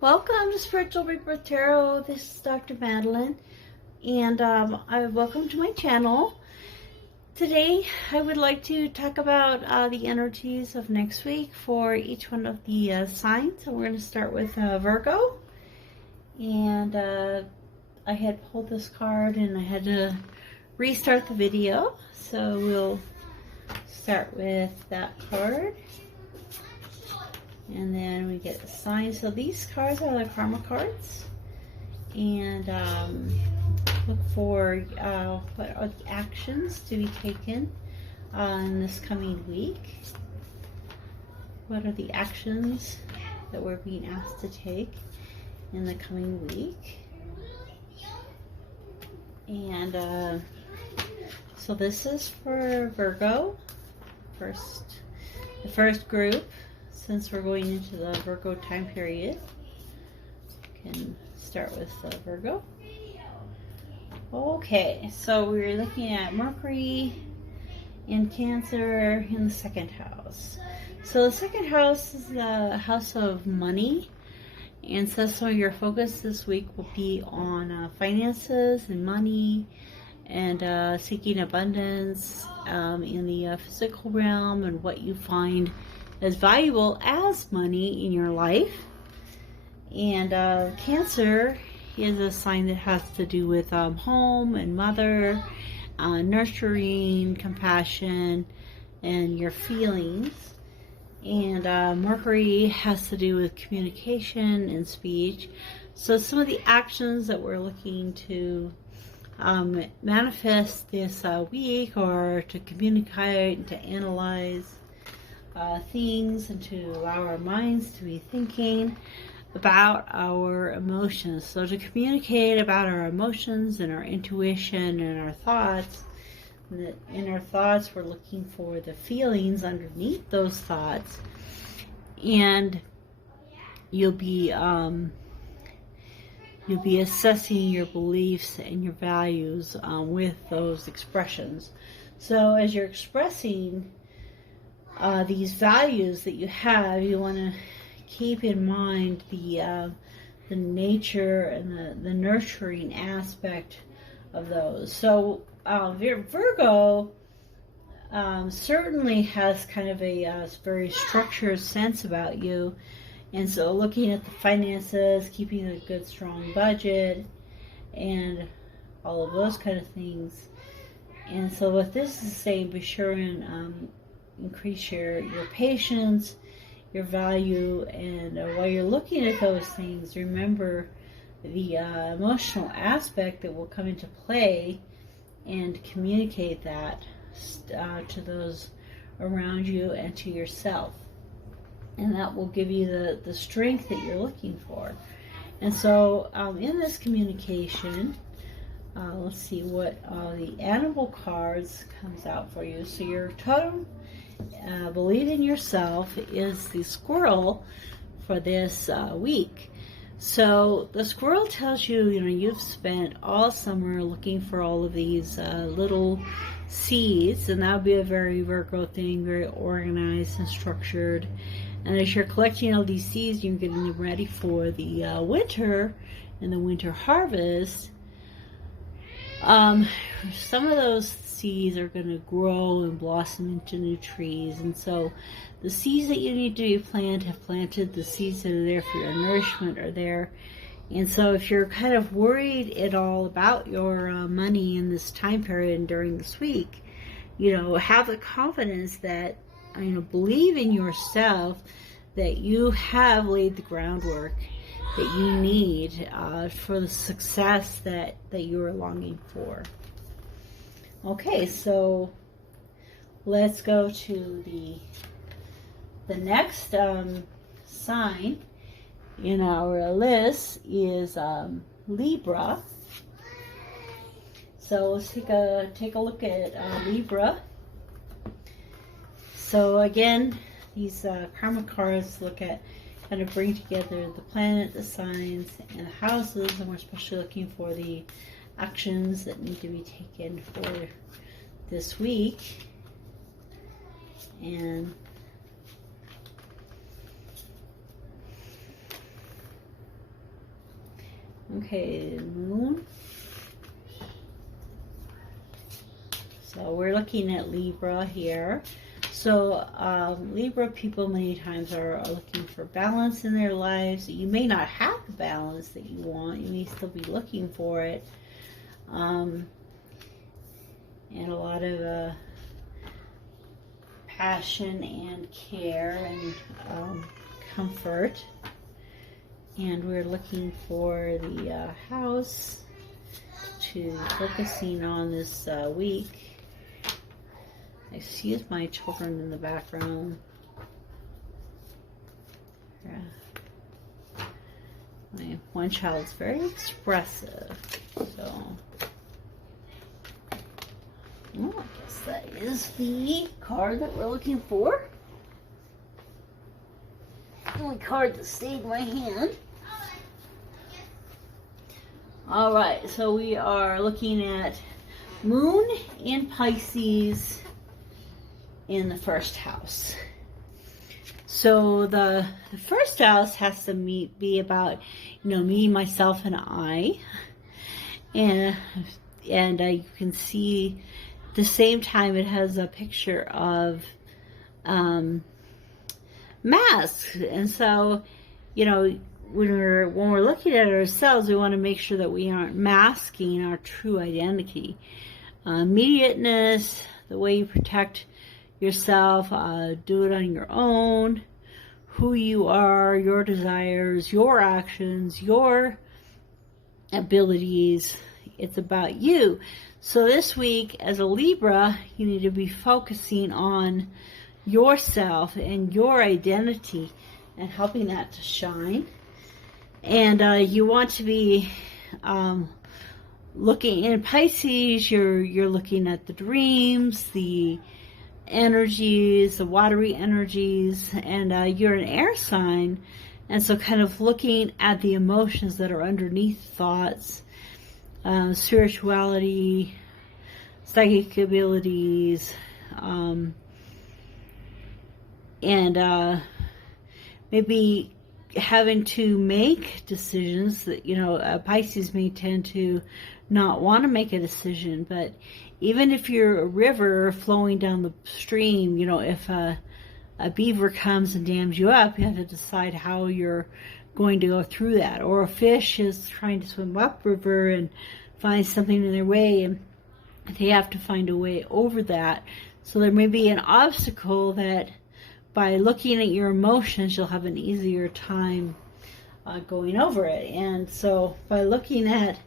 Welcome to Spiritual Rebirth Tarot. This is Dr. Madelyn, and welcome to my channel. Today, I would like to talk about the energies of next week for each one of the signs. So we're going to start with Virgo, and I had pulled this card and I had to restart the video, so we'll start with that card. And then we get the signs. So these cards are the karma cards. And look for what are the actions to be taken in this coming week. What are the actions that we're being asked to take in the coming week? And so this is for Virgo, the first group. Since we're going into the Virgo time period, we can start with Virgo. Okay, so we're looking at Mercury in Cancer in the second house. So the second house is the house of money, and so your focus this week will be on finances and money, and seeking abundance in the physical realm, and what you find as valuable as money in your life. And Cancer is a sign that has to do with home and mother, nurturing, compassion, and your feelings. And Mercury has to do with communication and speech. So some of the actions that we're looking to manifest this week, or to communicate and to analyze things, and to allow our minds to be thinking about our emotions. So to communicate about our emotions and our intuition and our thoughts. In our thoughts, we're looking for the feelings underneath those thoughts, and you'll be assessing your beliefs and your values with those expressions. So as you're expressing these values that you have, you want to keep in mind the nature and the nurturing aspect of those. So Virgo certainly has kind of a very structured sense about you, and so looking at the finances, keeping a good strong budget, and all of those kind of things. And so what this is saying, be sure and increase your patience, your value, and while you're looking at those things, remember the emotional aspect that will come into play, and communicate that to those around you and to yourself, and that will give you the strength that you're looking for. And so in this communication, let's see what the animal cards comes out for you. So your totem, believe in yourself, is the squirrel for this week. So the squirrel tells you, you've spent all summer looking for all of these little seeds, and that would be a very Virgo thing, very organized and structured. And as you're collecting all these seeds, you're getting them ready for the winter and the winter harvest. Some of those seeds are going to grow and blossom into new trees, and so the seeds that you need to plant have planted. The seeds that are there for your nourishment are there. And so if you're kind of worried at all about your money in this time period and during this week, have the confidence that, believe in yourself, that you have laid the groundwork that you need for the success that you are longing for. Okay, so let's go to the next sign in our list is Libra. So let's take a look at Libra. So again, these karma cards look at, kind of bring together the planet, the signs, and the houses, and we're especially looking for the actions that need to be taken for this week. And Okay, moon. So we're looking at Libra here. So Libra people many times are looking for balance in their lives. You may not have the balance that you want. You may still be looking for it. And a lot of passion and care and comfort. And we're looking for the house to focusing on this week. Excuse my children in the background. Yeah. My one child's very expressive, so well, I guess that is the card that we're looking for. The only card that stayed in my hand. All right, so we are looking at Moon in Pisces in the first house. So the first house has to be about, me, myself, and I. And you can see at the same time it has a picture of masks. And so, when we're looking at ourselves, we want to make sure that we aren't masking our true identity. Immediateness, the way you protect yourself, do it on your own, who you are, your desires, your actions, your abilities. It's about you. So this week, as a Libra, you need to be focusing on yourself and your identity and helping that to shine. And you want to be looking in Pisces. You're looking at the dreams, the energies, the watery energies, and you're an air sign, and so kind of looking at the emotions that are underneath thoughts, spirituality, psychic abilities, and maybe having to make decisions that, Pisces may tend to not want to make a decision, but even if you're a river flowing down the stream, if a beaver comes and dams you up, you have to decide how you're going to go through that. Or a fish is trying to swim upriver and finds something in their way, and they have to find a way over that. So there may be an obstacle that by looking at your emotions, you'll have an easier time going over it. And so by looking at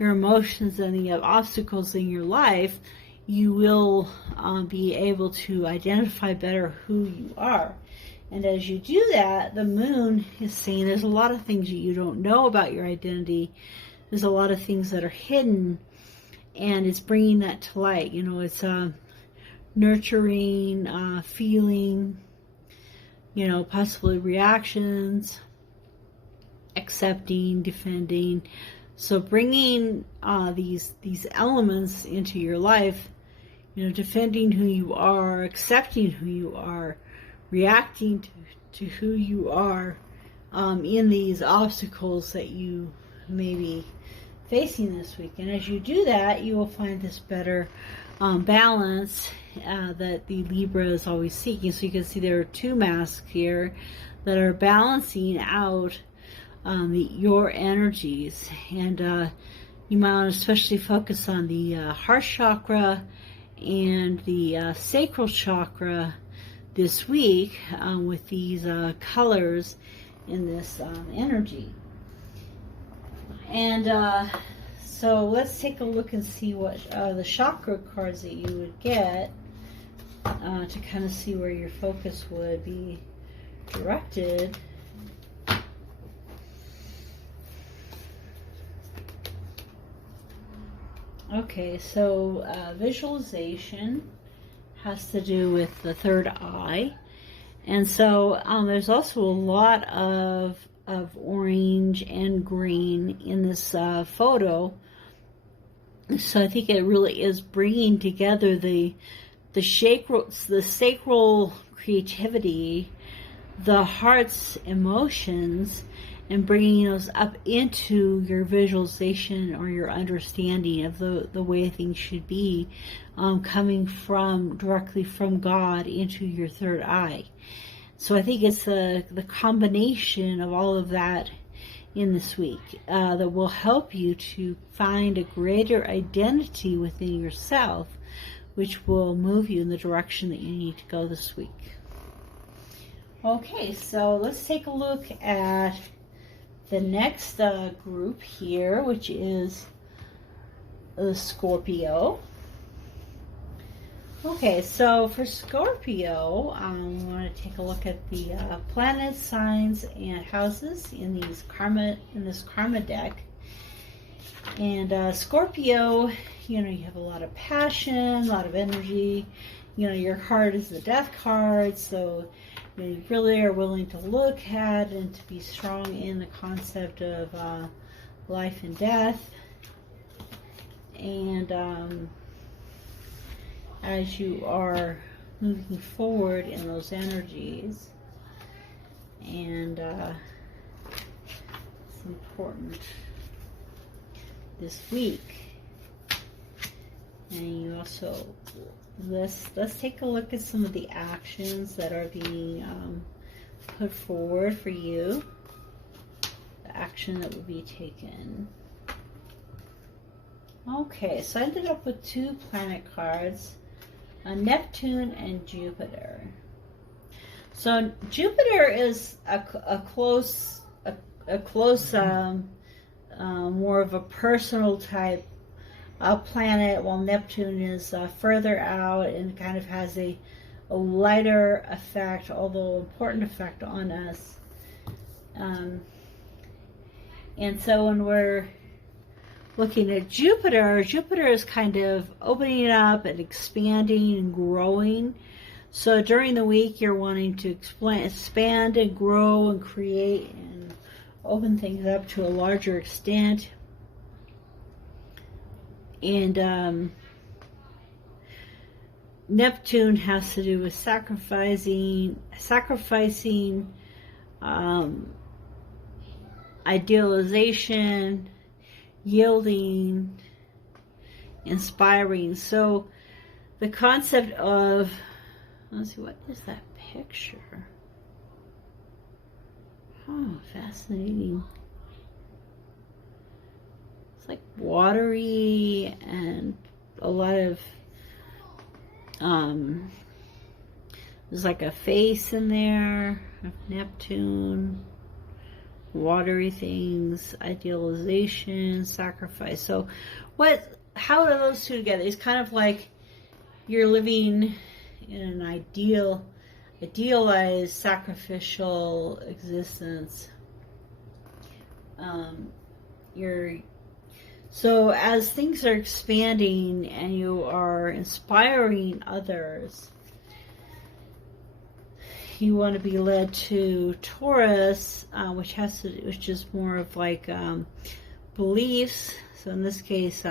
your emotions and the obstacles in your life, you will be able to identify better who you are. And as you do that, the moon is saying there's a lot of things you don't know about your identity. There's a lot of things that are hidden, and it's bringing that to light. It's nurturing, feeling, possibly reactions, accepting, defending. So bringing these elements into your life, defending who you are, accepting who you are, reacting to who you are in these obstacles that you may be facing this week. And as you do that, you will find this better balance that the Libra is always seeking. So you can see there are two masks here that are balancing out your energies, and you might want to especially focus on the heart chakra and the sacral chakra this week with these colors in this energy. And so let's take a look and see what the chakra cards that you would get to kind of see where your focus would be directed. Okay, so visualization has to do with the third eye. And so there's also a lot of orange and green in this photo. So I think it really is bringing together the sacral creativity, the heart's emotions, and bringing those up into your visualization or your understanding of the way things should be, coming directly from God into your third eye. So I think it's the combination of all of that in this week that will help you to find a greater identity within yourself, which will move you in the direction that you need to go this week. Okay, so let's take a look at the next group here, which is the Scorpio. Okay, so for Scorpio, we want to take a look at the planets, signs, and houses in this karma deck. And Scorpio, you have a lot of passion, a lot of energy. Your card is the Death card, so you really are willing to look at and to be strong in the concept of life and death. And as you are moving forward in those energies, and it's important this week. And you also, let's take a look at some of the actions that are being put forward for you, the action that will be taken. Okay, so I ended up with two planet cards, Neptune and Jupiter. So Jupiter is a close, more of a personal type planet, while Neptune is further out and kind of has a lighter effect, although important effect on us. And so when we're looking at Jupiter, Jupiter is kind of opening up and expanding and growing. So during the week, you're wanting to expand and grow and create and open things up to a larger extent. And Neptune has to do with sacrificing, idealization, yielding, inspiring. So the concept of, let's see, what is that picture? Oh, fascinating. It's like watery and a lot of, there's like a face in there of Neptune, watery things, idealization, sacrifice. So how are those two together? It's kind of like you're living in an idealized sacrificial existence. So as things are expanding and you are inspiring others, you want to be led to Taurus, which is more of like beliefs. So in this case,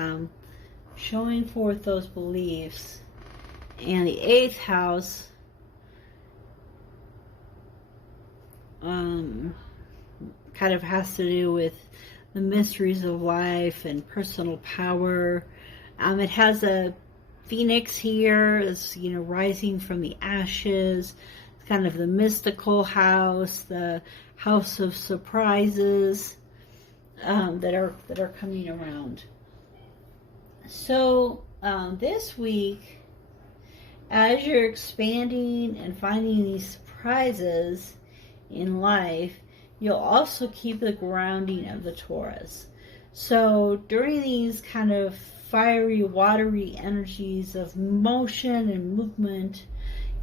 showing forth those beliefs. And the 8th house kind of has to do with the mysteries of life and personal power. It has a phoenix here, is rising from the ashes. It's kind of the mystical house, the house of surprises that are coming around. So this week, as you're expanding and finding these surprises in life, you'll also keep the grounding of the Taurus. So during these kind of fiery, watery energies of motion and movement,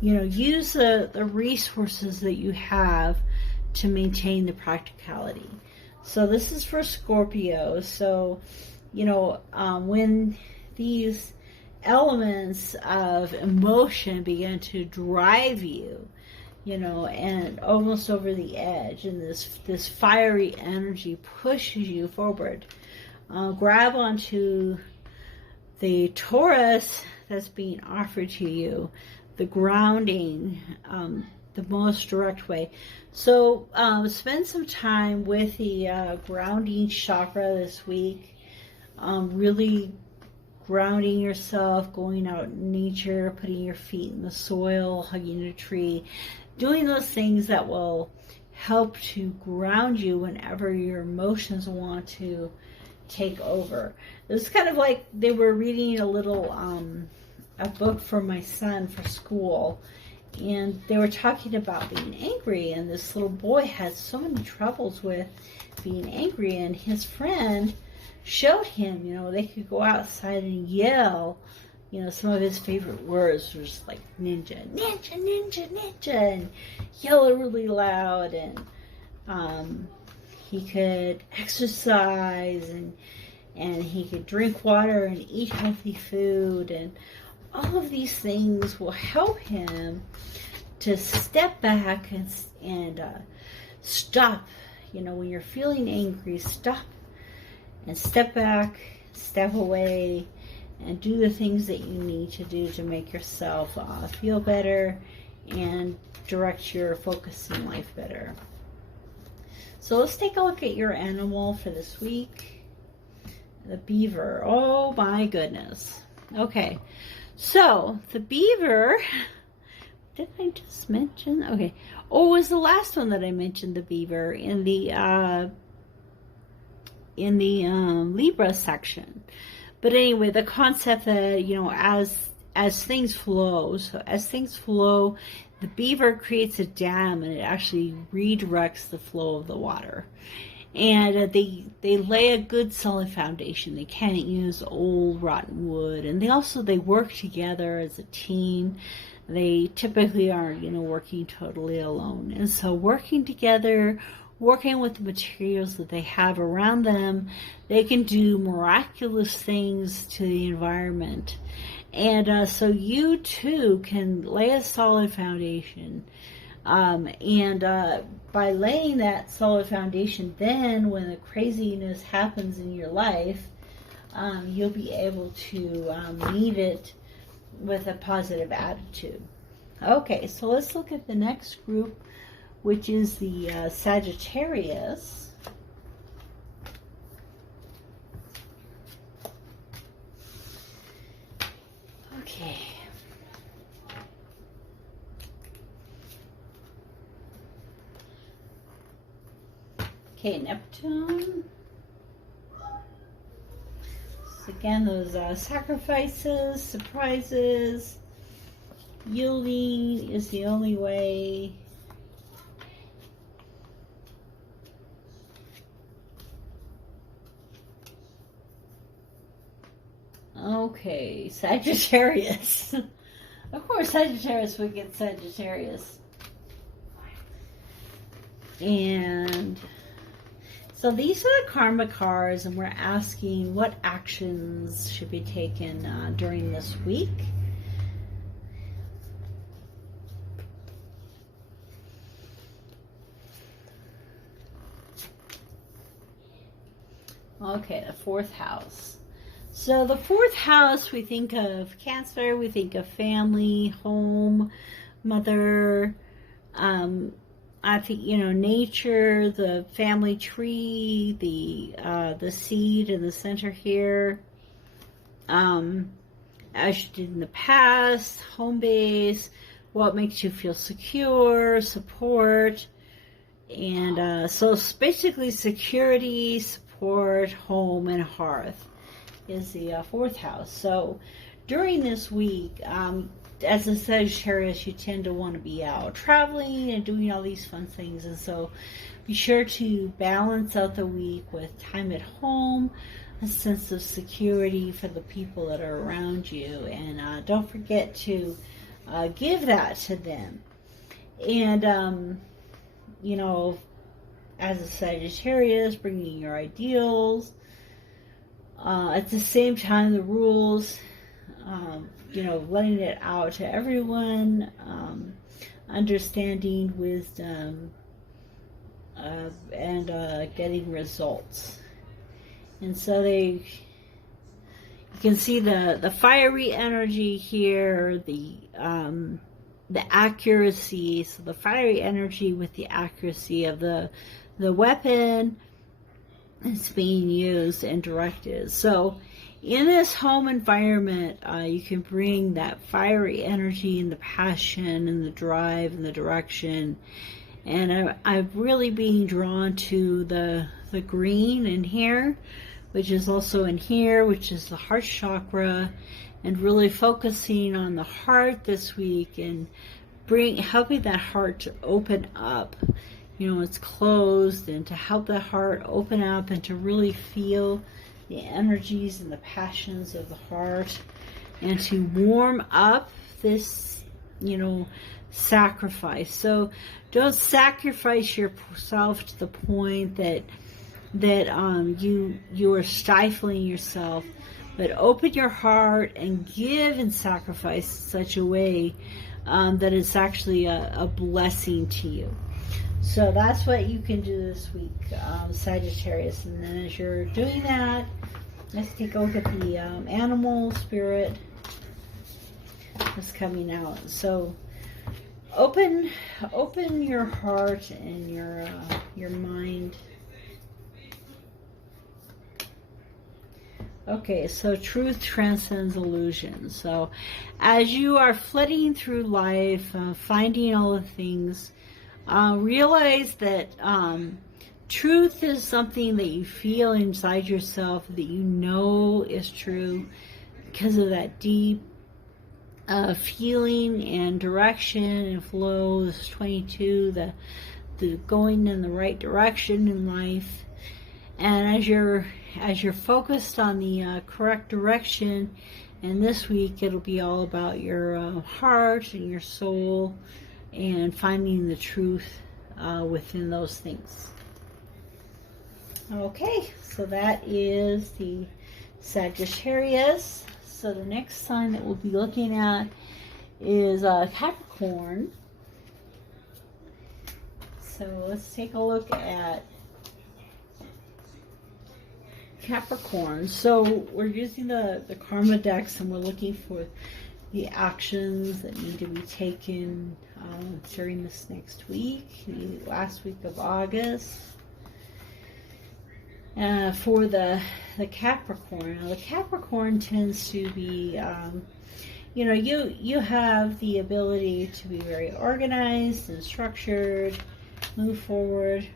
use the resources that you have to maintain the practicality. So this is for Scorpio. So, when these elements of emotion begin to drive you, and almost over the edge, and this fiery energy pushes you forward, grab onto the Taurus that's being offered to you, the grounding, the most direct way. So spend some time with the grounding chakra this week. Really grounding yourself, going out in nature, putting your feet in the soil, hugging a tree, doing those things that will help to ground you whenever your emotions want to take over. It's kind of like they were reading a book for my son for school, and they were talking about being angry, and this little boy had so many troubles with being angry, and his friend showed him, they could go outside and yell, some of his favorite words was like ninja, ninja, ninja, ninja, and yell really loud, and he could exercise, and he could drink water and eat healthy food, and all of these things will help him to step back and stop. When you're feeling angry, stop and step back, step away, and do the things that you need to do to make yourself feel better and direct your focus in life better. So let's take a look at your animal for this week. The beaver. Oh my goodness. Okay, so the beaver, did I just mention? Okay. Oh, it was the last one that I mentioned, the beaver, in the Libra section. But anyway, the concept that, as things flow, the beaver creates a dam, and it actually redirects the flow of the water. And they lay a good solid foundation. They can't use old rotten wood, and they work together as a team. They typically aren't working totally alone, and so working together, working with the materials that they have around them, they can do miraculous things to the environment. And so you too can lay a solid foundation. By laying that solid foundation, then when the craziness happens in your life, you'll be able to meet it with a positive attitude. Okay, so let's look at the next group, which is the Sagittarius. Okay. Okay, Neptune. So again, those sacrifices, surprises, yielding is the only way. Okay, Sagittarius. Of course, Sagittarius would get Sagittarius. And so these are the karma cards, and we're asking what actions should be taken during this week. Okay, the fourth house. So the fourth house, we think of Cancer, we think of family, home, mother, I think, nature, the family tree, the seed in the center here, as you did in the past, home base, what makes you feel secure, support, and so it's basically security, support, home, and hearth is the fourth house. So during this week, as a Sagittarius, you tend to want to be out traveling and doing all these fun things, and so be sure to balance out the week with time at home, a sense of security for the people that are around you, and don't forget to give that to them. And as a Sagittarius, bringing your ideals, at the same time the rules, letting it out to everyone, understanding wisdom, and getting results. And so you can see the fiery energy here, the the accuracy, so the fiery energy with the accuracy of the weapon is being used and directed. So in this home environment, you can bring that fiery energy and the passion and the drive and the direction. And I'm really being drawn to the green in here, which is also in here, which is the heart chakra, and really focusing on the heart this week and helping that heart to open up. You know, it's closed, and to help that heart open up and to really feel the energies and the passions of the heart, and to warm up this, you know, sacrifice. So don't sacrifice yourself to the point that you are stifling yourself, but open your heart and give and sacrifice in such a way that it's actually a blessing to you. So that's what you can do this week, Sagittarius. And then as you're doing that, let's take a look at the animal spirit that's coming out. So open your heart and your mind. Okay, so truth transcends illusion. So as you are flitting through life, finding all the things, realize that truth is something that you feel inside yourself, that you know is true because of that deep feeling and direction and flow. This is 22, the going in the right direction in life. And as you're focused on the correct direction, and this week it'll be all about your heart and your soul and finding the truth within those things. Okay, so that is the Sagittarius. So the next sign that we'll be looking at is Capricorn. So let's take a look at Capricorn. So we're using the karma decks, and we're looking for the actions that need to be taken during this next week, the last week of August, for the Capricorn. Now, the Capricorn tends to be, you know, you have the ability to be very organized and structured, move forward.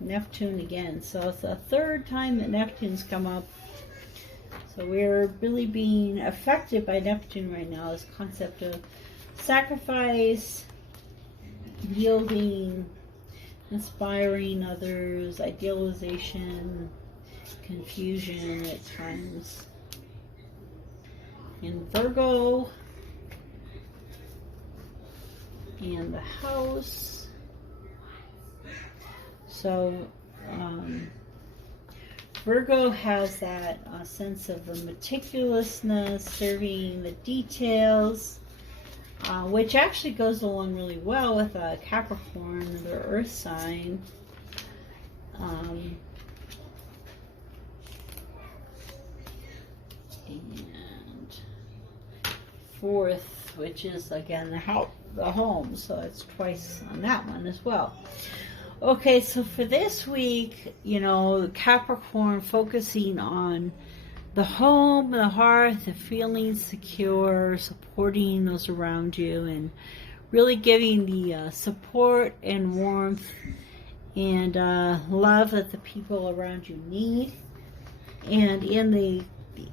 Neptune again. So it's the third time that Neptune's come up. So we're really being affected by Neptune right now. This concept of sacrifice, yielding, inspiring others, idealization, confusion at times. In Virgo, and the house. So Virgo has that sense of the meticulousness, serving the details, which actually goes along really well with Capricorn, the earth sign. And fourth, which is again the home, so it's twice on that one as well. Okay, so for this week, you know, Capricorn focusing on the home, the hearth, the feeling secure, supporting those around you, and really giving the support and warmth and love that the people around you need. And in the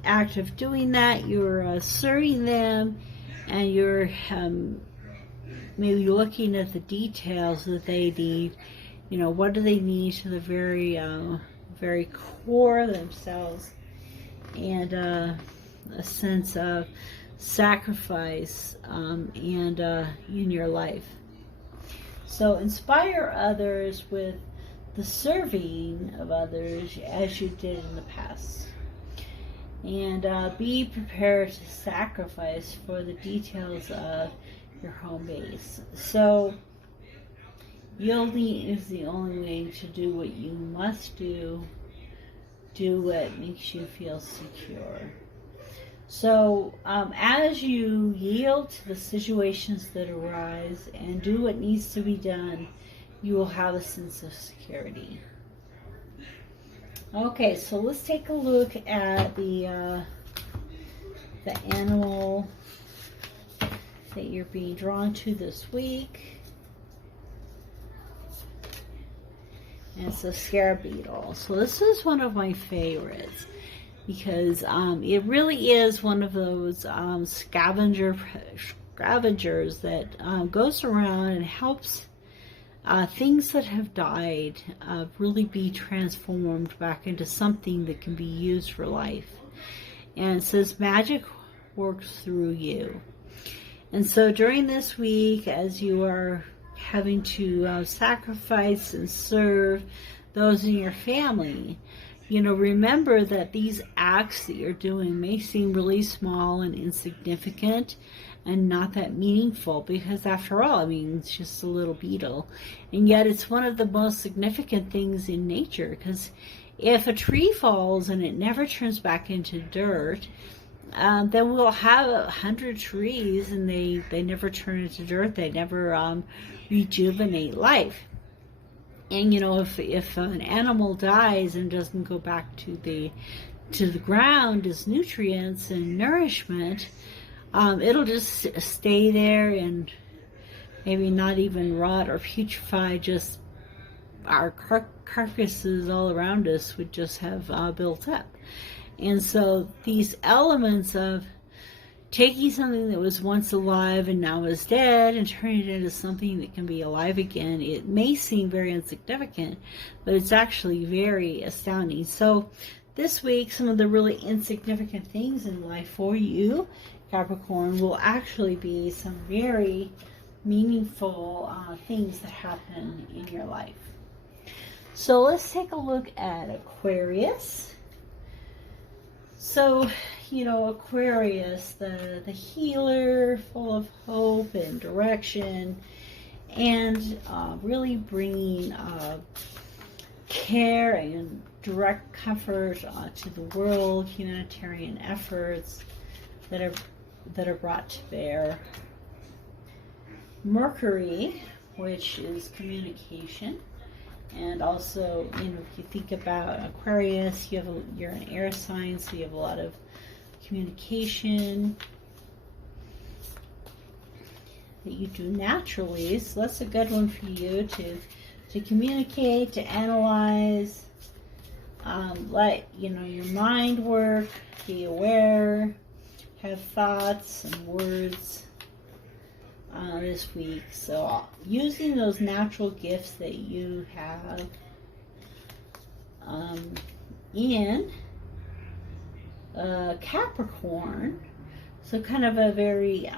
act of doing that, you're serving them, and you're maybe looking at the details that they need. You know, what do they need to the very core of themselves, and a sense of sacrifice in your life. So inspire others with the serving of others as you did in the past. And be prepared to sacrifice for the details of your home base. So yielding is the only way to do what you must do. Do what makes you feel secure. So as you yield to the situations that arise and do what needs to be done, you will have a sense of security. Okay, so let's take a look at the animal that you're being drawn to this week. And it's a scarab beetle. So this is one of my favorites because it really is one of those scavengers that goes around and helps things that have died really be transformed back into something that can be used for life. And it says magic works through you. And so during this week, as you are having to sacrifice and serve those in your family, remember that these acts that you're doing may seem really small and insignificant and not that meaningful, because after all, it's just a little beetle. And yet it's one of the most significant things in nature, because if a tree falls and it never turns back into dirt, then we'll have 100 trees and they never turn into dirt. They never rejuvenate life. And if an animal dies and doesn't go back to the ground as nutrients and nourishment, it'll just stay there and maybe not even rot or putrefy. Just our carcasses all around us would just have built up. And so these elements of taking something that was once alive and now is dead and turning it into something that can be alive again, it may seem very insignificant, but it's actually very astounding. So this week, some of the really insignificant things in life for you, Capricorn, will actually be some very meaningful things that happen in your life. So let's take a look at Aquarius. So, Aquarius, the healer, full of hope and direction, and really bringing care and direct comfort to the world, humanitarian efforts that are brought to bear. Mercury, which is communication. And also, if you think about Aquarius, you're an air sign, so you have a lot of communication that you do naturally. So that's a good one for you to communicate, to analyze, let your mind work, be aware, have thoughts and words this week. So using those natural gifts that you have in Capricorn, so kind of a very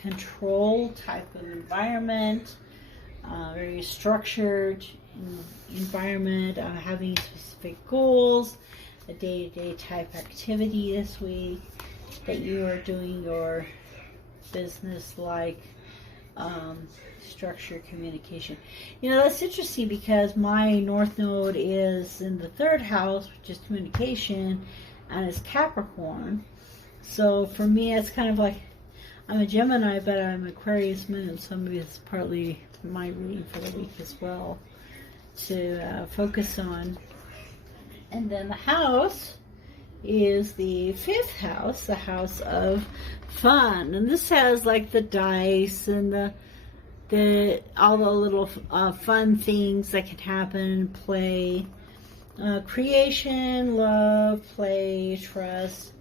controlled type of environment, very structured environment, having specific goals, a day-to-day type activity this week that you are doing your business like structured communication. That's interesting because my North Node is in the 3rd house, which is communication, and it's Capricorn. So for me, it's kind of like I'm a Gemini, but I'm Aquarius moon, so maybe it's partly my reading for the week as well to focus on. And then the house is the 5th house, the house of fun, and this has like the dice and all the little fun things that can happen, play, creation, love, play, trust,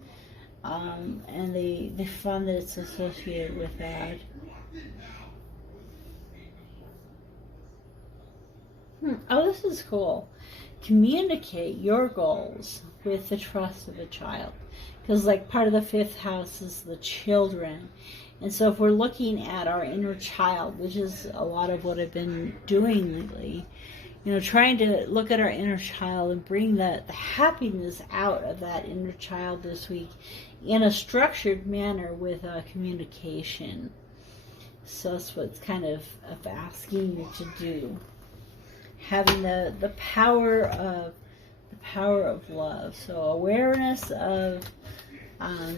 and the fun that's associated with that. Oh, this is cool. Communicate your goals with the trust of a child, because like part of the 5th house is the children. And so if we're looking at our inner child, which is a lot of what I've been doing lately, trying to look at our inner child and bring the happiness out of that inner child this week in a structured manner with communication. So that's what's kind of asking you to do. Having the power of love. So awareness of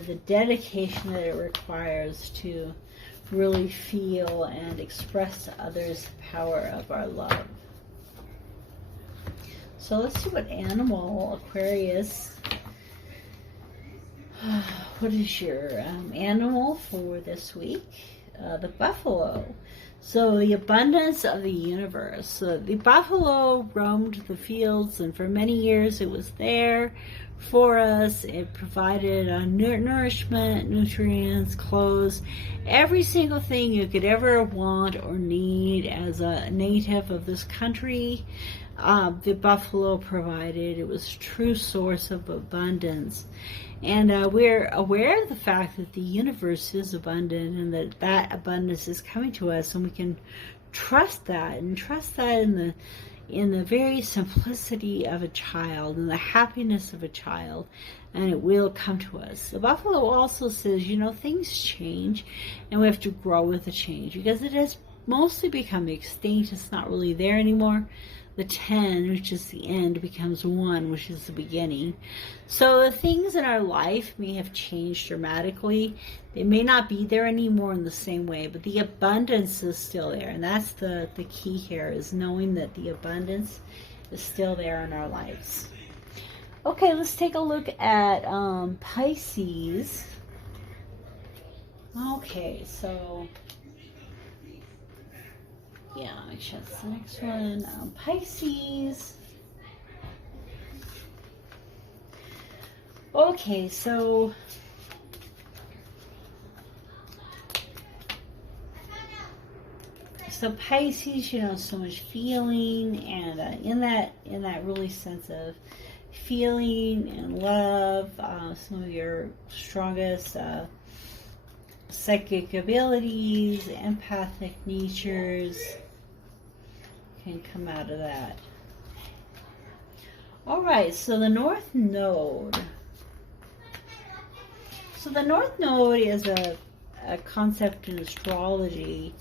the dedication that it requires to really feel and express to others the power of our love. So let's see what animal, Aquarius, what is your animal for this week? The buffalo. So the abundance of the universe. So the buffalo roamed the fields, and for many years it was there for us. It provided nourishment, nutrients, clothes, every single thing you could ever want or need as a native of this country. The buffalo provided. It was a true source of abundance. And we're aware of the fact that the universe is abundant, and that that abundance is coming to us, and we can trust that, and trust that in the very simplicity of a child and the happiness of a child, and it will come to us. The buffalo also says, you know, things change, and we have to grow with the change, because it has mostly become extinct. It's not really there anymore. The 10, which is the end, becomes 1, which is the beginning. So the things in our life may have changed dramatically. They may not be there anymore in the same way, but the abundance is still there. And that's the key here, is knowing that the abundance is still there in our lives. Okay, let's take a look at Pisces. Okay, so yeah, actually that's the next one. Pisces. Okay, so Pisces, you know, so much feeling, and in that really sense of feeling and love, some of your strongest psychic abilities, empathic natures can come out of that. All right, so the North Node. So the North Node is a concept in astrology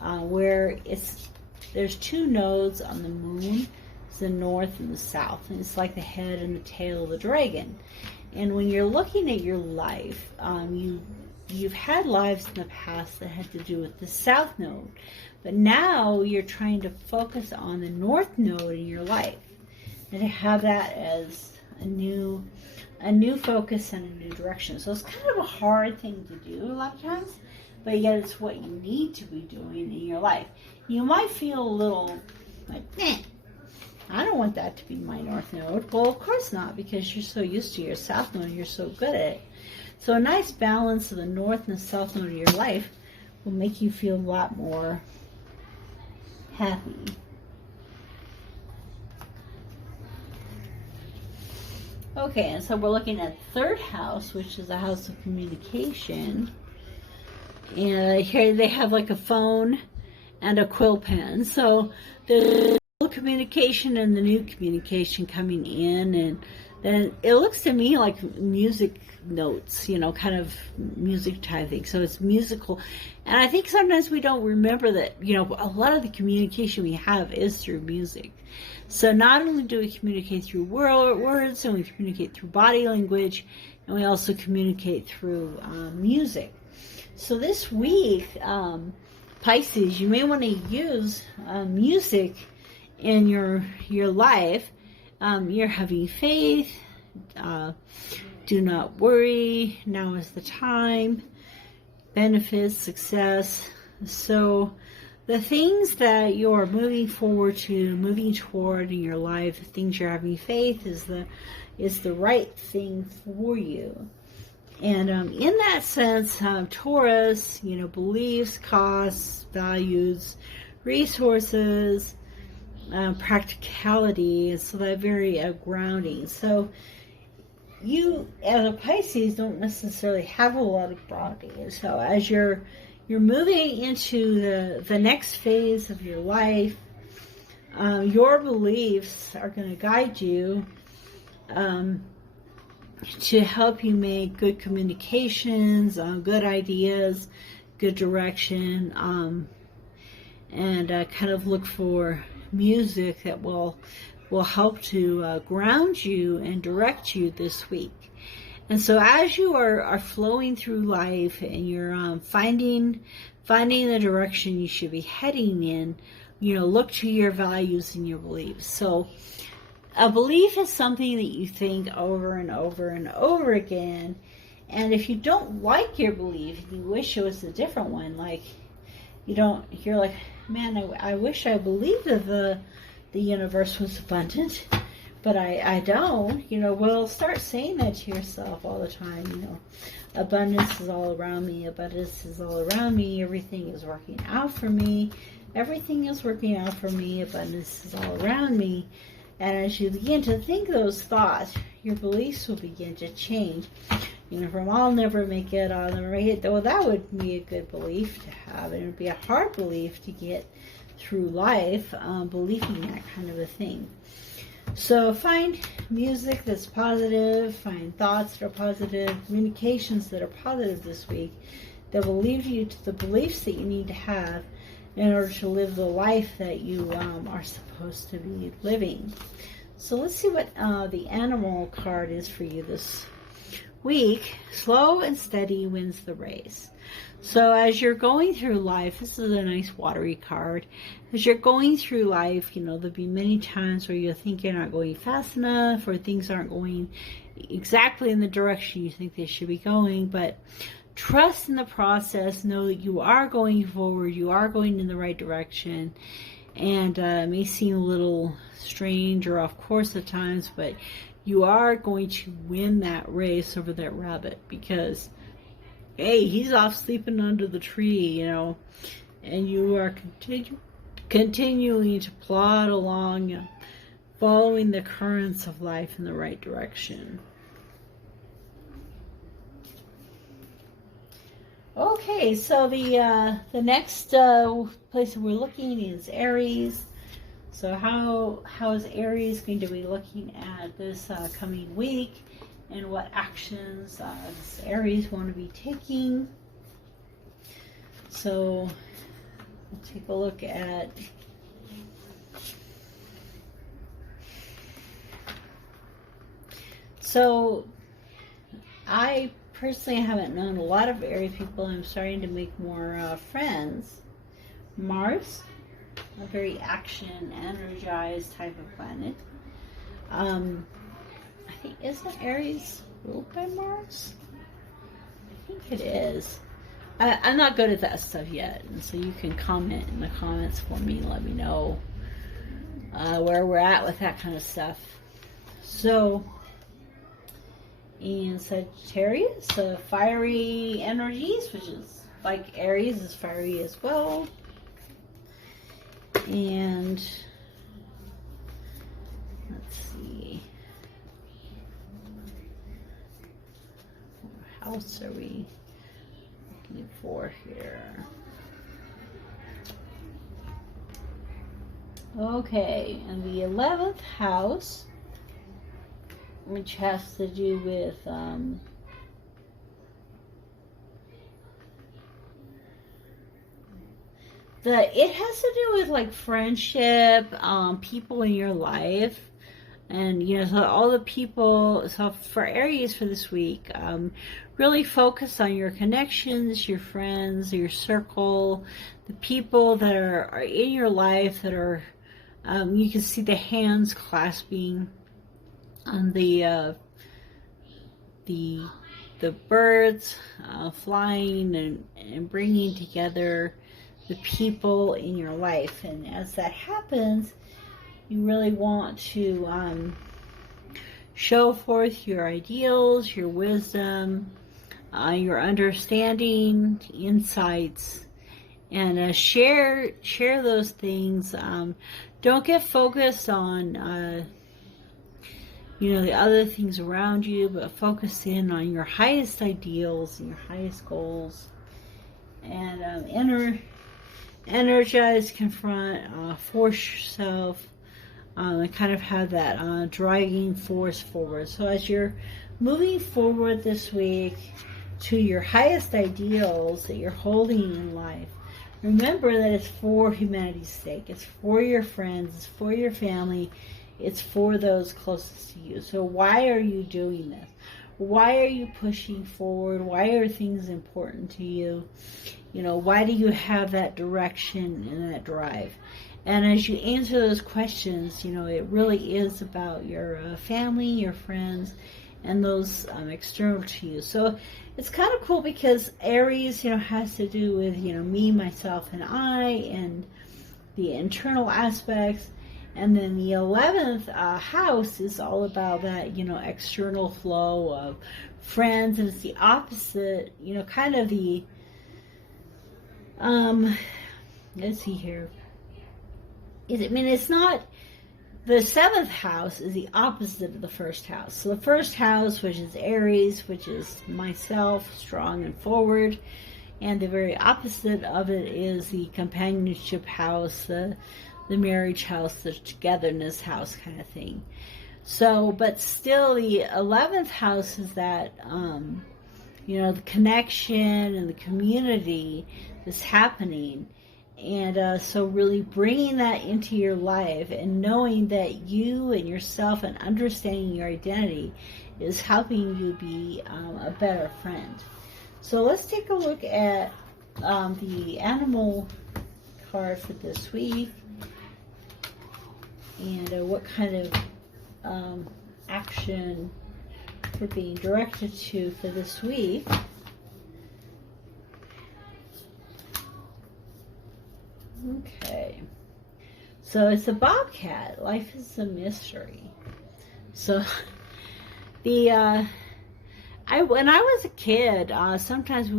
where there's 2 nodes on the moon. It's the north and the south, and it's like the head and the tail of the dragon. And when you're looking at your life, you've had lives in the past that had to do with the South Node, but now you're trying to focus on the North Node in your life, and to have that as a new focus and a new direction. So it's kind of a hard thing to do a lot of times, but yet it's what you need to be doing in your life. You might feel a little like, I don't want that to be my North Node. Well, of course not, because you're so used to your South Node, you're so good at it. So a nice balance of the North and the South Node of your life will make you feel a lot more happy. Okay, and so we're looking at third house, which is a house of communication. And here they have like a phone and a quill pen. So the old communication and the new communication coming in, and then it looks to me like music notes, you know, kind of music type thing. So it's musical. And I think sometimes we don't remember that, you know, a lot of the communication we have is through music. So not only do we communicate through words, and we communicate through body language, and we also communicate through music. So this week, Pisces, you may want to use music in your life. You're having faith. Do not worry. Now is the time. Benefits, success. So the things that you're moving forward to, moving toward in your life, the things you're having faith is the right thing for you. And in that sense, Taurus, you know, beliefs, costs, values, resources, practicality, and so that very grounding. So you, as a Pisces, don't necessarily have a lot of grounding. So as you're moving into the next phase of your life, your beliefs are going to guide you to help you make good communications, good ideas, good direction, and kind of look for music that will help to ground you and direct you this week. And so as you are flowing through life and you're finding the direction you should be heading in, look to your values and your beliefs. So a belief is something that you think over and over and over again. And if you don't like your belief, you wish it was a different one. Like you're like, man, I wish I believed that the universe was abundant, but I don't. Well, start saying that to yourself all the time. Abundance is all around me. Abundance is all around me. Everything is working out for me. Everything is working out for me. Abundance is all around me. And as you begin to think those thoughts, your beliefs will begin to change. From I'll never make it, I'll never make it. Well, that would be a good belief to have. And it would be a hard belief to get through life, believing that kind of a thing. So find music that's positive, find thoughts that are positive, communications that are positive this week that will lead you to the beliefs that you need to have in order to live the life that you are supposed to be living. So let's see what the animal card is for you this week. Slow and steady wins the race. So as you're going through life, this is a nice watery card. As you're going through life, there'll be many times where you think you're not going fast enough or things aren't going exactly in the direction you think they should be going, but trust in the process. Know that you are going forward. You are going in the right direction. And it may seem a little strange or off course at times, but you are going to win that race over that rabbit because, hey, he's off sleeping under the tree, and you are continuing to plod along, following the currents of life in the right direction. Okay, so the next place that we're looking is Aries. So how is Aries going to be looking at this coming week, and what actions does Aries want to be taking? So we'll take a look at I personally haven't known a lot of Aries people. I'm starting to make more friends. Mars, a very action, energized type of planet. I think, isn't Aries ruled by Mars? I think it is. I'm not good at that stuff yet, and so you can comment in the comments for me and let me know where we're at with that kind of stuff. So, and Sagittarius, fiery energies, which is like Aries is fiery as well. And let's see, what house are we looking for here? Okay, and the 11th house, which has to do with it has to do with like friendship, people in your life, and so all the people. So for Aries for this week, really focus on your connections, your friends, your circle, the people that are in your life that are. You can see the hands clasping on the birds flying and bringing together the people in your life. And as that happens, you really want to show forth your ideals, your wisdom, your understanding, insights, and share those things. Don't get focused on the other things around you, but focus in on your highest ideals and your highest goals. And energize, confront, force yourself, and kind of have that driving force forward. So as you're moving forward this week to your highest ideals that you're holding in life, remember that it's for humanity's sake. It's for your friends. It's for your family. It's for those closest to you. So why are you doing this? Why are you pushing forward? Why are things important to you? You know, why do you have that direction and that drive? And as you answer those questions, you know, it really is about your family, your friends, and those external to you. So it's kind of cool because Aries, you know, has to do with, you know, me, myself, and I, and the internal aspects. And then the 11th house is all about that, you know, external flow of friends. And it's the opposite, you know, kind of the, let's see here. It's not, the 7th house is the opposite of the first house. So the first house, which is Aries, which is myself, strong and forward. And the very opposite of it is the companionship house, the marriage house, the togetherness house kind of thing. So, but still the 11th house is that, you know, the connection and the community that's happening. And so really bringing that into your life and knowing that you and yourself and understanding your identity is helping you be a better friend. So let's take a look at the animal card for this week and what kind of action we're being directed to for this week. Okay, so it's a bobcat. Life is a mystery. So the when I was a kid, sometimes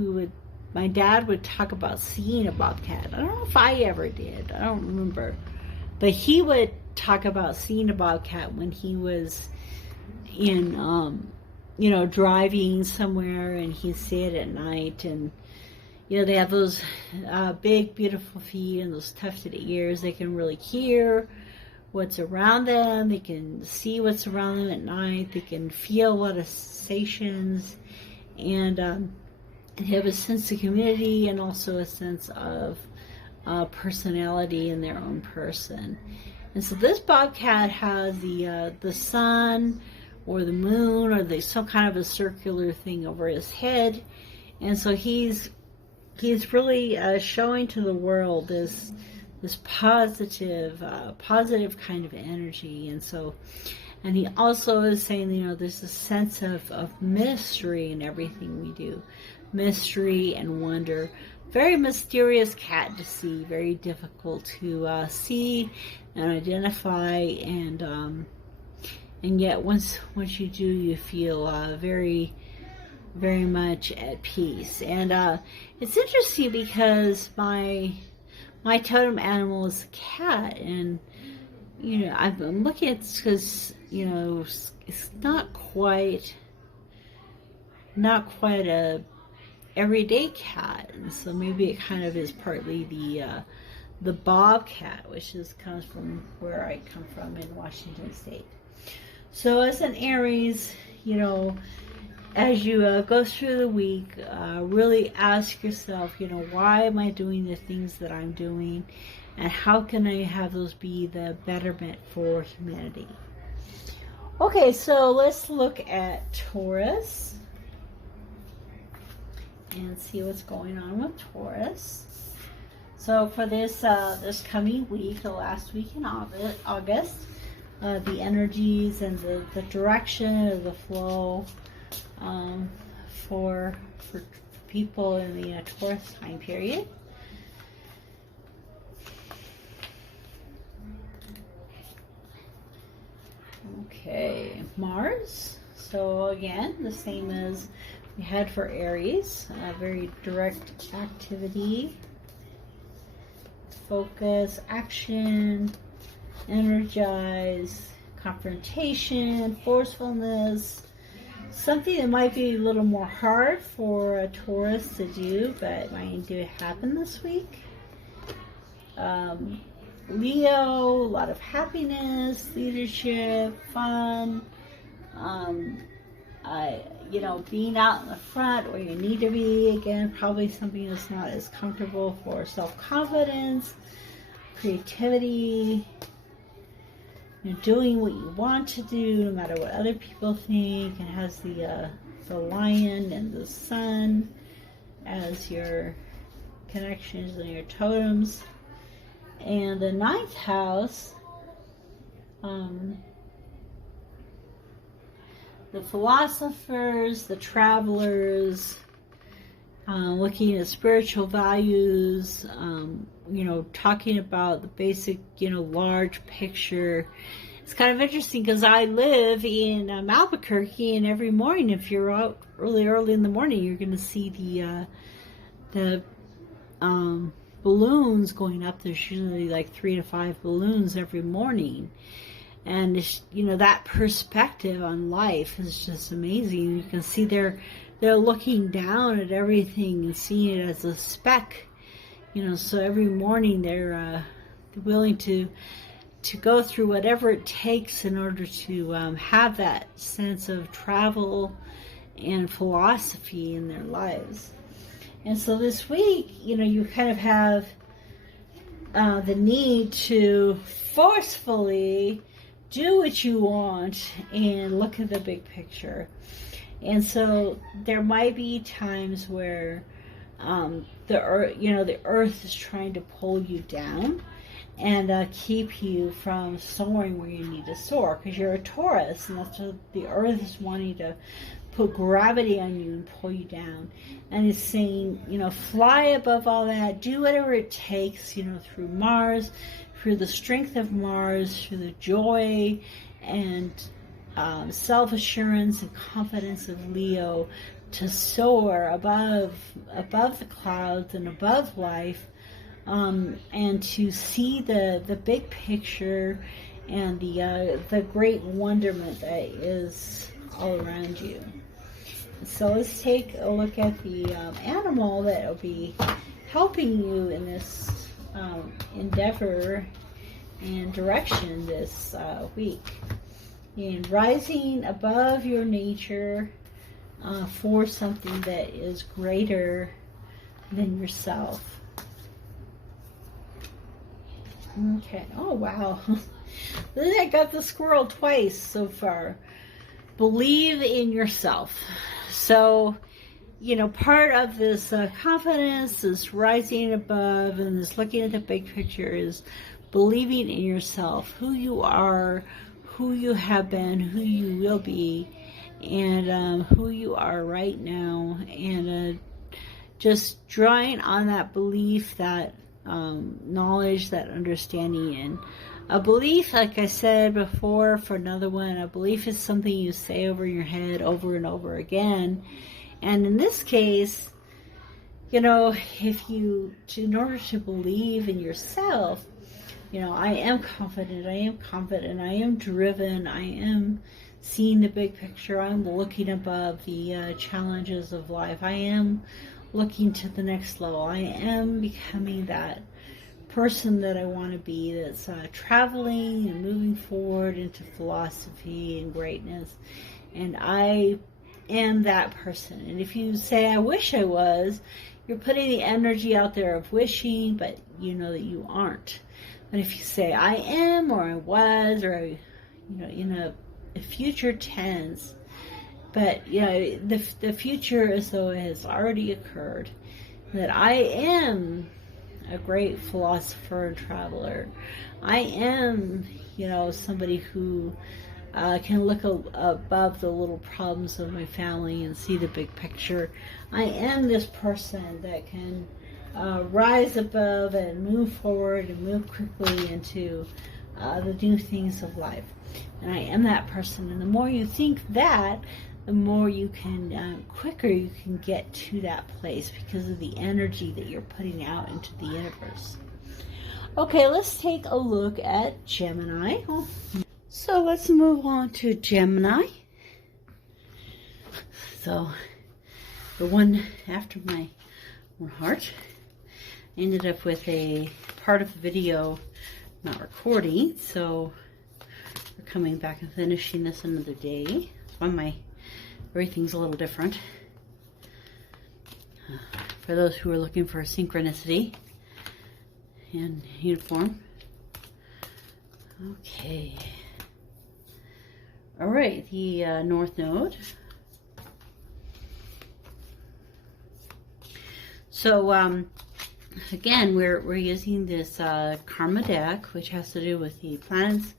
my dad would talk about seeing a bobcat. I don't know if I ever did. I don't remember, but he would talk about seeing a bobcat when he was in, you know, driving somewhere, and he'd see it at night. And you know, they have those big, beautiful feet and those tufted ears. They can really hear what's around them. They can see what's around them at night. They can feel a lot of sensations. And they have a sense of community and also a sense of personality in their own person. And so this bobcat has the sun or the moon or some kind of a circular thing over his head. And so he's really showing to the world this positive kind of energy. And he also is saying, you know, there's a sense of mystery in everything we do, mystery and wonder. Very mysterious cat to see, very difficult to see and identify, and yet once you do, you feel very, very much at peace. And it's interesting because my totem animal is a cat, and you know, I'm looking at this because, you know, it's not quite a everyday cat, and so maybe it kind of is partly the bobcat, which comes from where I come from in Washington State. So as an Aries, you know, as you go through the week, really ask yourself, you know, why am I doing the things that I'm doing, and how can I have those be the betterment for humanity? Okay, so let's look at Taurus and see what's going on with Taurus. So for this coming week, the last week in August, the energies and the direction of the flow for people in the Taurus time period. Okay, Mars. So again, the same as we had for Aries, very direct activity, focus, action, energize, confrontation, forcefulness, something that might be a little more hard for a Taurus to do, but might do happen this week. Leo, a lot of happiness, leadership, fun, you know, being out in the front where you need to be. Again, probably something that's not as comfortable for self-confidence, creativity, you know, doing what you want to do no matter what other people think. It has the the lion and the sun as your connections and your totems. And the ninth house, the philosophers, the travelers, looking at spiritual values, you know, talking about the basic, you know, large picture. It's kind of interesting because I live in Albuquerque, and every morning, if you're out early in the morning, you're going to see the balloons going up. There's usually like 3 to 5 balloons every morning. And, you know, that perspective on life is just amazing. You can see they're looking down at everything and seeing it as a speck. You know, so every morning they're willing to go through whatever it takes in order to have that sense of travel and philosophy in their lives. And so this week, you know, you kind of have the need to forcefully do what you want and look at the big picture. And so there might be times where the earth is trying to pull you down and keep you from soaring where you need to soar, because you're a Taurus, and that's what the earth is wanting to put gravity on you and pull you down. And it's saying, you know, fly above all that, do whatever it takes, you know, through Mars, through the strength of Mars, through the joy and self-assurance and confidence of Leo, to soar above the clouds and above life, and to see the big picture and the great wonderment that is all around you. So let's take a look at the animal that will be helping you in this endeavor and direction this week. And rising above your nature for something that is greater than yourself. Okay. Oh, wow. I got the squirrel twice so far. Believe in yourself. So, you know, part of this confidence, this rising above, and this looking at the big picture is believing in yourself, who you are, who you have been, who you will be, and who you are right now, and just drawing on that belief, that knowledge, that understanding. And a belief, like I said before, for another one, a belief is something you say over your head over and over again. And in this case, you know, in order to believe in yourself, you know, I am confident, I am driven, I am seeing the big picture, I'm looking above the challenges of life, I am looking to the next level, I am becoming that person that I want to be, that's traveling and moving forward into philosophy and greatness. And I am that person. And if you say, I wish I was, you're putting the energy out there of wishing, but you know that you aren't. But if you say, I am, or I was, or, you know, in a future tense, but, you know, the future as though it has already occurred, that I am a great philosopher and traveler. I am, you know, somebody who can look above the little problems of my family and see the big picture. I am this person that can rise above and move forward and move quickly into the new things of life. And I am that person. And the more you think that, the more you can, quicker you can get to that place because of the energy that you're putting out into the universe. Okay, let's take a look at Gemini. So let's move on to Gemini. So the one after my own heart. I ended up with a part of the video not recording, so we're coming back and finishing this another day. So everything's a little different. For those who are looking for synchronicity and uniform. Okay. All right, the North Node. So again, we're using this karma deck, which has to do with the planets,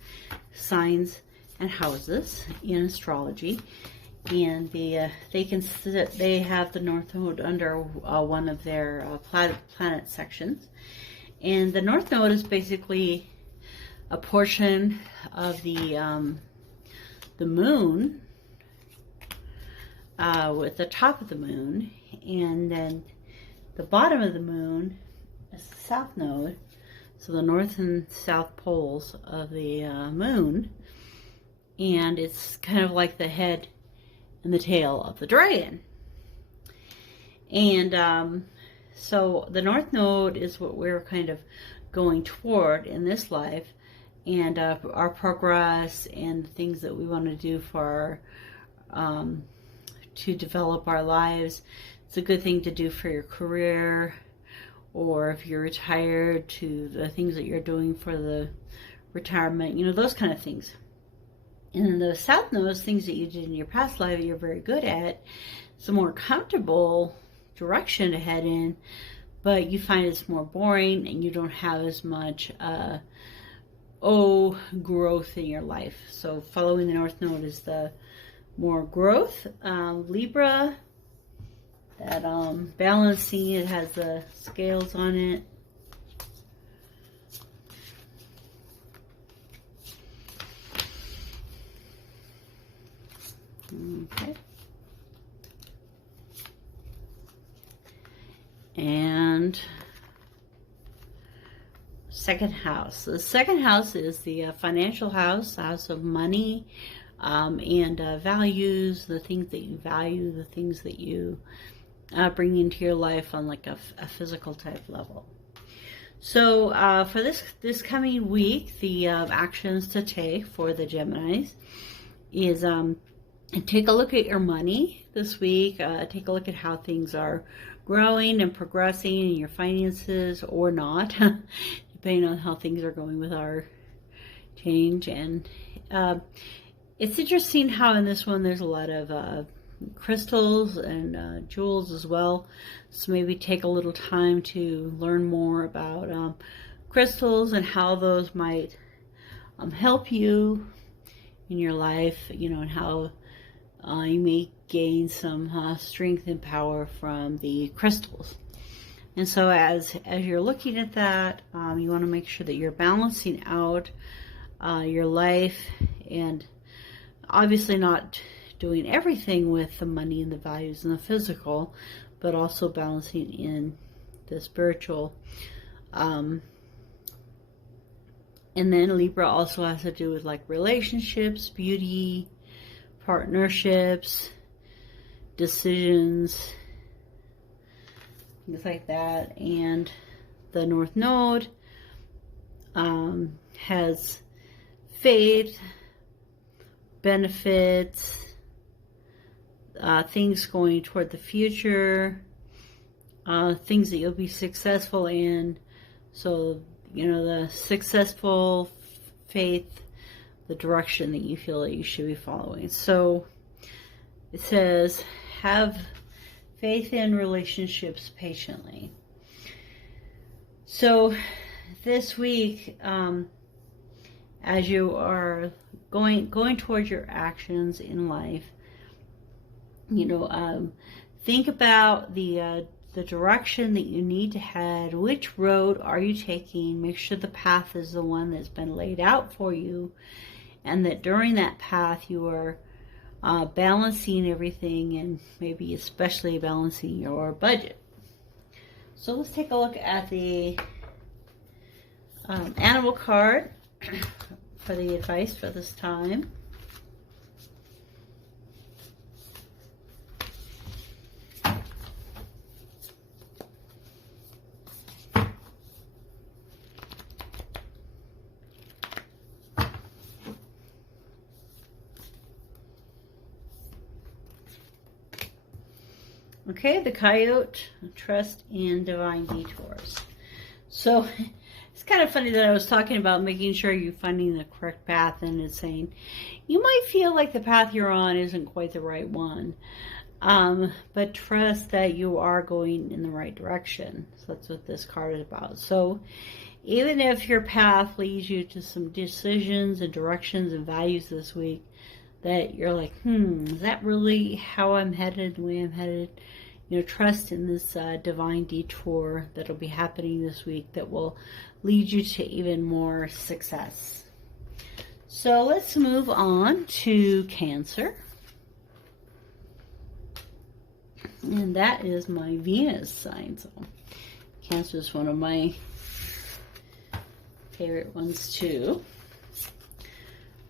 signs, and houses in astrology. And they have the North Node under one of their planet sections. And the North Node is basically a portion of the moon, with the top of the moon, and then the bottom of the moon is the South Node, so the north and south poles of the moon, and it's kind of like the head and the tail of the dragon. And so the North Node is what we're kind of going toward in this life, and our progress and the things that we want to do for to develop our lives. It's a good thing to do for your career, or if you're retired, to the things that you're doing for the retirement, you know, those kind of things. And the South Node is things that you did in your past life that you're very good at. It's a more comfortable direction to head in, but you find it's more boring and you don't have as much growth in your life. So following the North Node is the more growth. Libra, that balancing, it has the scales on it. Okay. And second house. The second house is the financial house, the house of money, and values, the things that you value, the things that you bring into your life on like a physical type level. So for this coming week, the actions to take for the Geminis is take a look at your money this week. Take a look at how things are growing and progressing in your finances, or not, depending on how things are going with our change. And it's interesting how in this one there's a lot of crystals and jewels as well. So maybe take a little time to learn more about crystals and how those might help you in your life, you know, and how you may gain some strength and power from the crystals. And so as you're looking at that, you want to make sure that you're balancing out your life, and obviously not doing everything with the money and the values and the physical, but also balancing in the spiritual. And then Libra also has to do with like relationships, beauty, partnerships, decisions, things like that. And the North Node has faith, benefits, things going toward the future, things that you'll be successful in. So, you know, the successful faith, the direction that you feel that you should be following. So it says, have faith in relationships patiently. So this week, as you are going towards your actions in life, you know, think about the direction that you need to head. Which road are you taking? Make sure the path is the one that's been laid out for you, and that during that path you are balancing everything, and maybe especially balancing your budget. So let's take a look at the animal card for the advice for this time. Okay, the coyote, trust and divine detours. So it's kind of funny that I was talking about making sure you're finding the correct path, and it's saying you might feel like the path you're on isn't quite the right one. But trust that you are going in the right direction. So that's what this card is about. So even if your path leads you to some decisions and directions and values this week that you're like, is that really how I'm headed, the way I'm headed? Trust in this divine detour that'll be happening this week that will lead you to even more success. So let's move on to Cancer. And that is my Venus sign. So Cancer is one of my favorite ones too.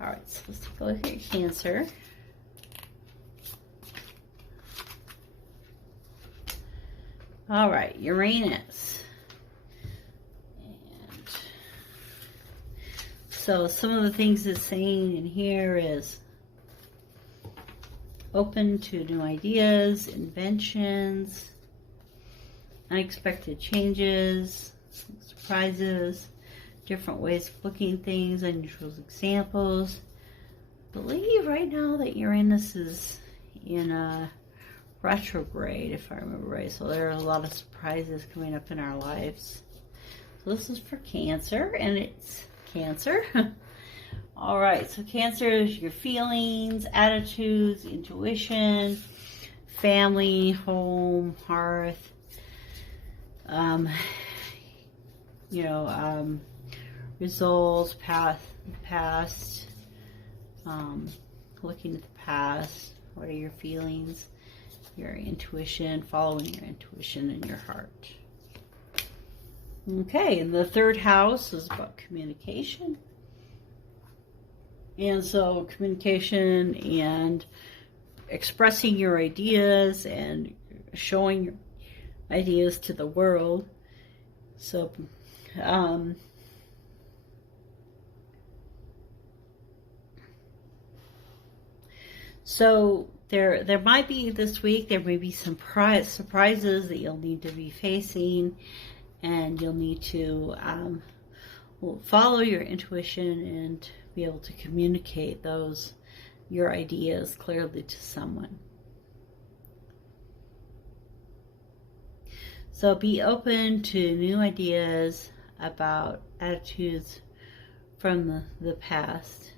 All right, so let's take a look at Cancer. All right, Uranus. And so some of the things it's saying in here is open to new ideas, inventions, unexpected changes, surprises, different ways of looking at things, unusual examples. I believe right now that Uranus is in a retrograde, if I remember right. So there are a lot of surprises coming up in our lives. So this is for Cancer, and it's Cancer. All right, so Cancer is your feelings, attitudes, intuition, family, home, hearth, results, past, looking at the past. What are your feelings? Your intuition, following your intuition and your heart. Okay, and the third house is about communication. And so communication and expressing your ideas and showing your ideas to the world. So, there might be this week, there may be some surprises that you'll need to be facing, and you'll need to follow your intuition and be able to communicate your ideas clearly to someone. So be open to new ideas about attitudes from the past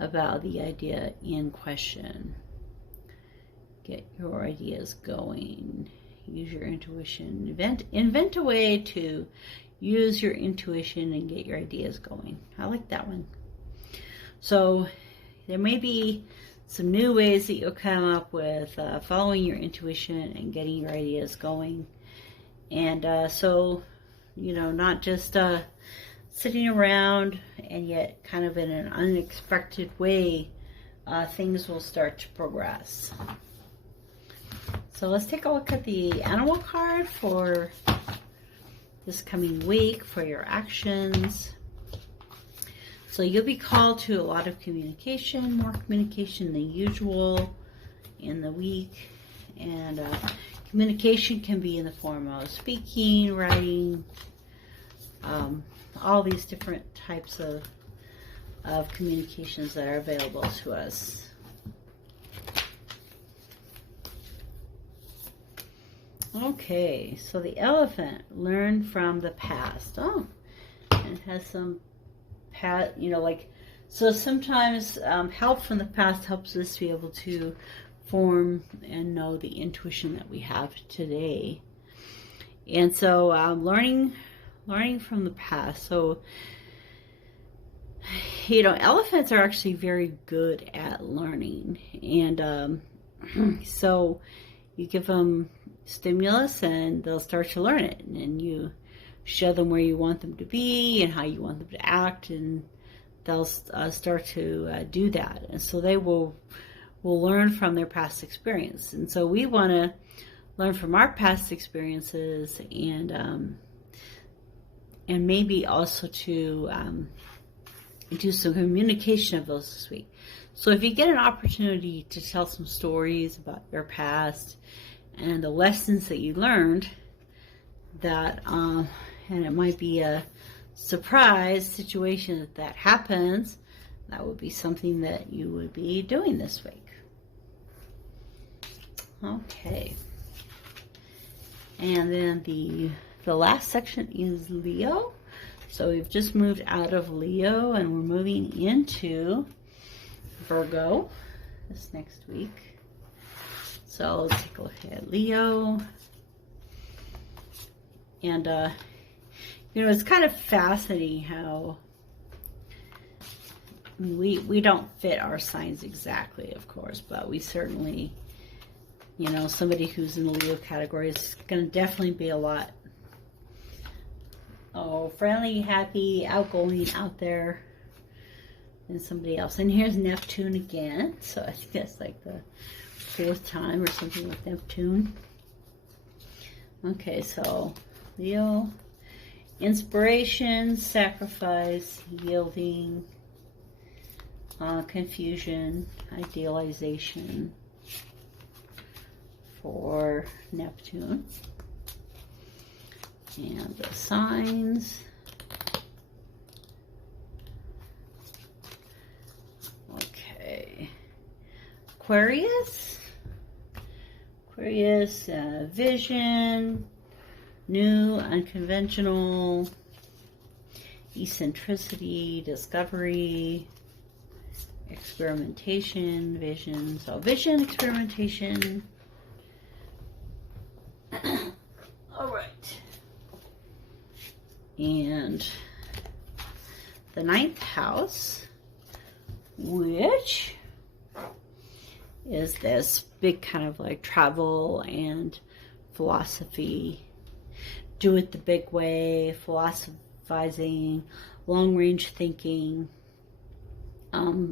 about the idea in question. Get your ideas going. Use your intuition. Invent a way to use your intuition and get your ideas going. I like that one. So there may be some new ways that you'll come up with following your intuition and getting your ideas going. And not just sitting around, and yet kind of in an unexpected way, things will start to progress. So let's take a look at the animal card for this coming week for your actions. So you'll be called to a lot of communication, more communication than usual in the week. And communication can be in the form of speaking, writing, all these different types of communications that are available to us. Okay, so the elephant, learn from the past. Oh, and it has some so sometimes help from the past helps us be able to form and know the intuition that we have today. And so learning from the past. So, elephants are actually very good at learning. And so you give them stimulus and they'll start to learn it. And you show them where you want them to be and how you want them to act, and they'll start to do that. And so they will learn from their past experience. And so we want to learn from our past experiences, and maybe also to do some communication of those this week. So if you get an opportunity to tell some stories about your past and the lessons that you learned, that and it might be a surprise situation that happens, that would be something that you would be doing this week. Okay. And then the last section is Leo. So we've just moved out of Leo and we're moving into Virgo this next week. So let's take a look at Leo. And, you know, it's kind of fascinating how we don't fit our signs exactly, of course, but we certainly, you know, somebody who's in the Leo category is going to definitely be a lot, friendly, happy, outgoing, out there than somebody else. And here's Neptune again. So I think that's like the 4th time or something with Neptune. Okay, so Leo, inspiration, sacrifice, yielding, confusion, idealization for Neptune. And the signs. Okay. Aquarius. Aquarius, vision, new, unconventional, eccentricity, discovery, experimentation, vision. So vision, experimentation. All right. And the 9th house, which is this big kind of like travel and philosophy, do it the big way, philosophizing, long range thinking.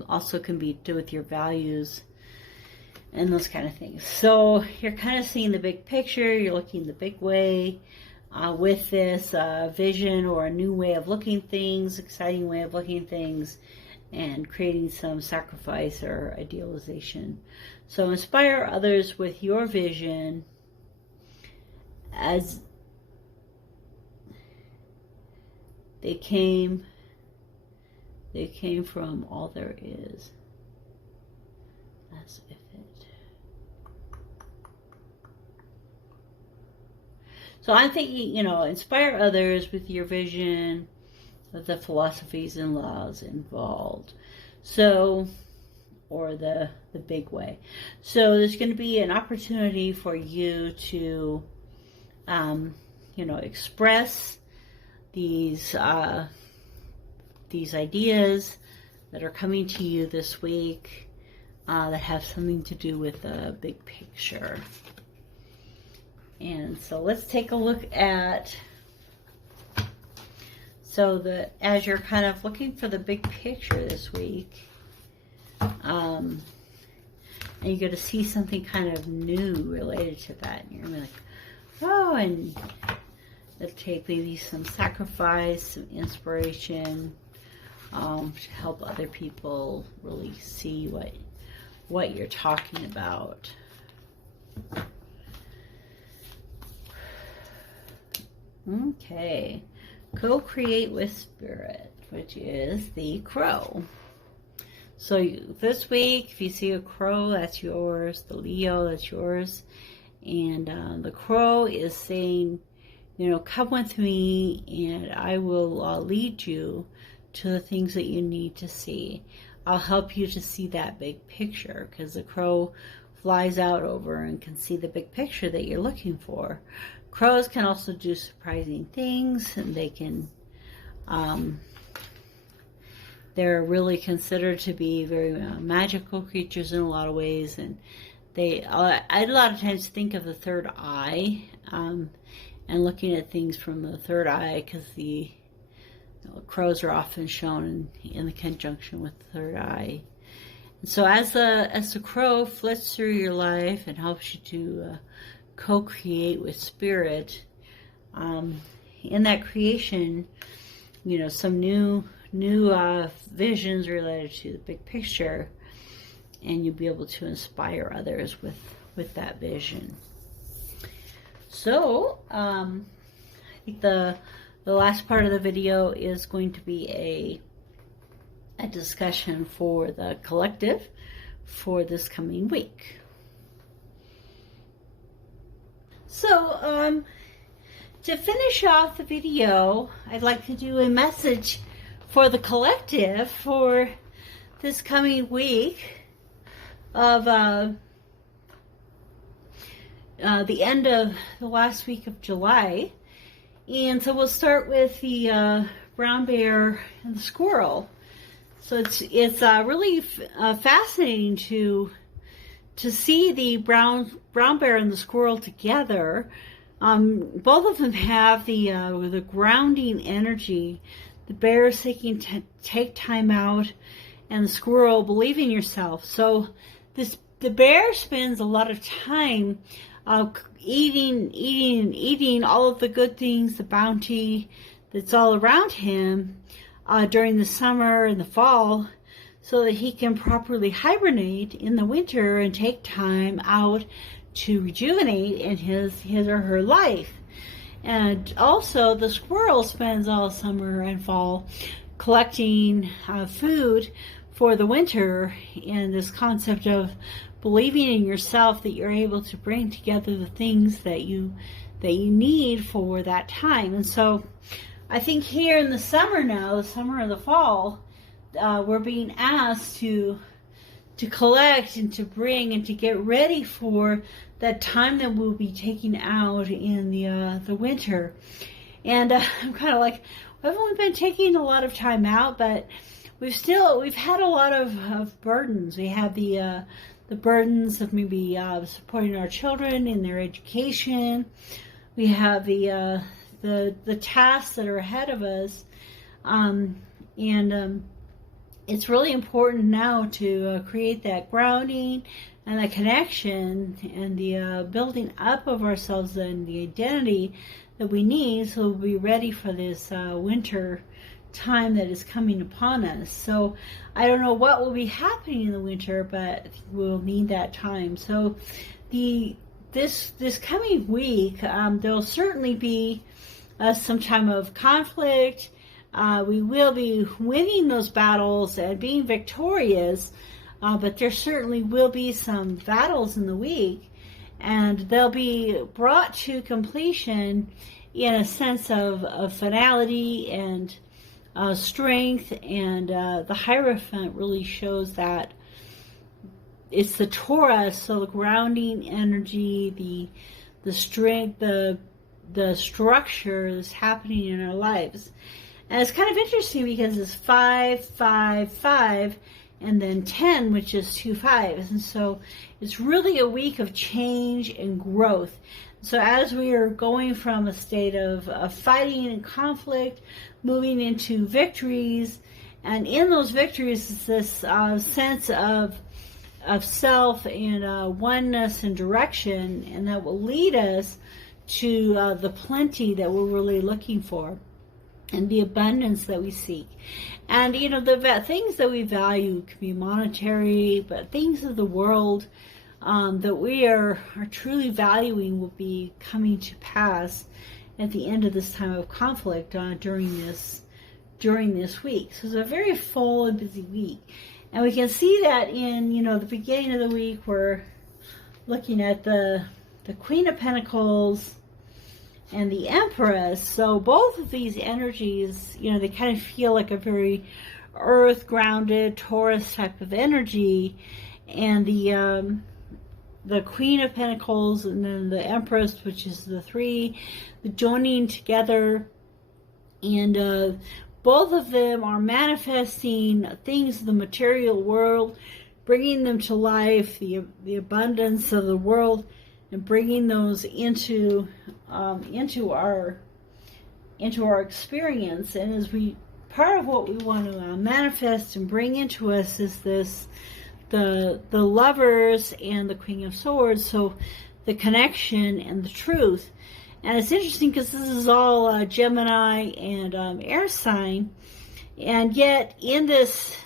Also can be do with your values and those kind of things. So you're kind of seeing the big picture, you're looking the big way with this vision or a new way of looking things, exciting way of looking things, and creating some sacrifice or idealization. So inspire others with your vision as they came from all there is, as if it. So I'm thinking, you know, inspire others with your vision of the philosophies and laws involved. So, or the big way. So there's going to be an opportunity for you to, you know, express these ideas that are coming to you this week that have something to do with the big picture. And so let's take a look at, so as you're kind of looking for the big picture this week, and you're going to see something kind of new related to that, and you're going to be like, oh, and it'll take maybe some sacrifice, some inspiration, to help other people really see what you're talking about. Okay, co-create with spirit, which is the crow. So this week, if you see a crow, that's yours. The Leo, that's yours. And the crow is saying, you know, come with me and I will lead you to the things that you need to see. I'll help you to see that big picture, because the crow flies out over and can see the big picture that you're looking for. Crows can also do surprising things, and they can, they're really considered to be very magical creatures in a lot of ways, and they, I a lot of times think of the third eye, and looking at things from the third eye, because the crows are often shown in the conjunction with the third eye. And so as the crow flits through your life and helps you to co-create with spirit, in that creation, you know, some new visions related to the big picture, and you'll be able to inspire others with that vision. So I think the last part of the video is going to be a discussion for the collective for this coming week. So, to finish off the video, I'd like to do a message for the collective for this coming week of the end of the last week of July. And so we'll start with the brown bear and the squirrel. So it's really fascinating to see the brown bear and the squirrel together. Both of them have the grounding energy. The bear is seeking to take time out, and the squirrel, believe in yourself. So the bear spends a lot of time eating all of the good things, the bounty that's all around him during the summer and the fall, so that he can properly hibernate in the winter and take time out to rejuvenate in his or her life. And also the squirrel spends all summer and fall collecting food for the winter, and this concept of believing in yourself that you're able to bring together the things that you need for that time. And so I think here in the summer now, the summer and the fall, we're being asked to collect and to bring and to get ready for that time that we'll be taking out in the winter. And I'm kind of like, we haven't been taking a lot of time out, but we've had a lot of burdens. We have the burdens of maybe supporting our children in their education. We have the tasks that are ahead of us, and it's really important now to create that grounding and that connection and the building up of ourselves and the identity that we need, so we'll be ready for this winter time that is coming upon us. So I don't know what will be happening in the winter, but we'll need that time. So this coming week, there'll certainly be some time of conflict. We will be winning those battles and being victorious, but there certainly will be some battles in the week, and they'll be brought to completion in a sense of finality and strength. And the Hierophant really shows that it's the Torah, so the grounding energy, the strength, the structure that's happening in our lives. And it's kind of interesting because it's 5, 5, 5, and then 10, which is 2 5s. And so it's really a week of change and growth. So as we are going from a state of fighting and conflict, moving into victories, and in those victories is this sense of self and oneness and direction, and that will lead us to the plenty that we're really looking for, and the abundance that we seek. And the things that we value can be monetary, but things of the world that we are truly valuing will be coming to pass at the end of this time of conflict during this week. So it's a very full and busy week, and we can see that in the beginning of the week. We're looking at the Queen of Pentacles and the Empress. So both of these energies, they kind of feel like a very earth grounded Taurus type of energy, and the Queen of Pentacles and then the Empress, which is the 3, the joining together, and both of them are manifesting things of the material world, bringing them to life, the abundance of the world, and bringing those into our experience. And as part of what we want to manifest and bring into us is the Lovers and the Queen of Swords, so the connection and the truth. And it's interesting because this is all Gemini and air sign, and yet in this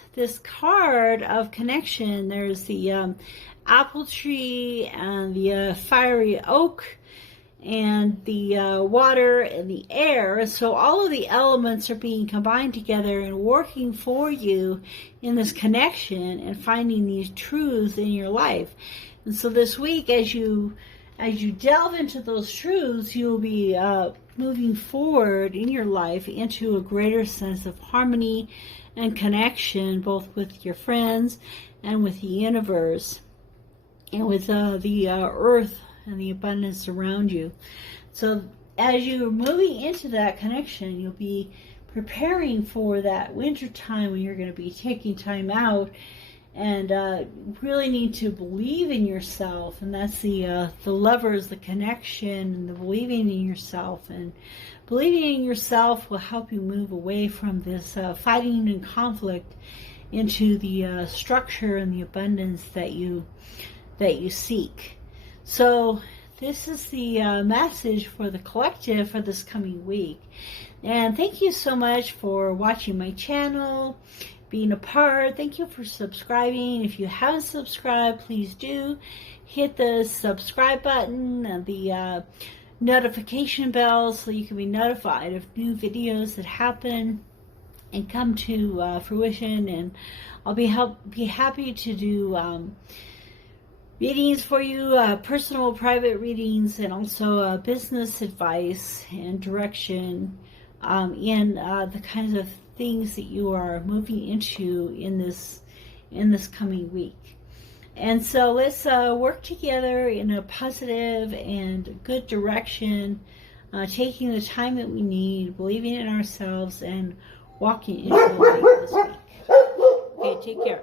card of connection, there's the apple tree and the fiery oak and the water and the air. So all of the elements are being combined together and working for you in this connection and finding these truths in your life. And so this week, as you as you delve into those truths, you'll be moving forward in your life into a greater sense of harmony and connection, both with your friends and with the universe and with the earth and the abundance around you. So as you're moving into that connection, you'll be preparing for that winter time when you're going to be taking time out and really need to believe in yourself. And that's the levers, the connection, and the believing in yourself. And believing in yourself will help you move away from this fighting and conflict into the structure and the abundance that you seek. So this is the message for the collective for this coming week. And thank you so much for watching my channel, being a part. Thank you for subscribing. If you haven't subscribed, please do hit the subscribe button and the notification bell so you can be notified of new videos that happen and come to fruition. And I'll be happy to do readings for you, personal private readings, and also business advice and direction in the kinds of things that you are moving into in this coming week. And so let's work together in a positive and good direction, taking the time that we need, believing in ourselves, and walking into the light this week. Okay, take care.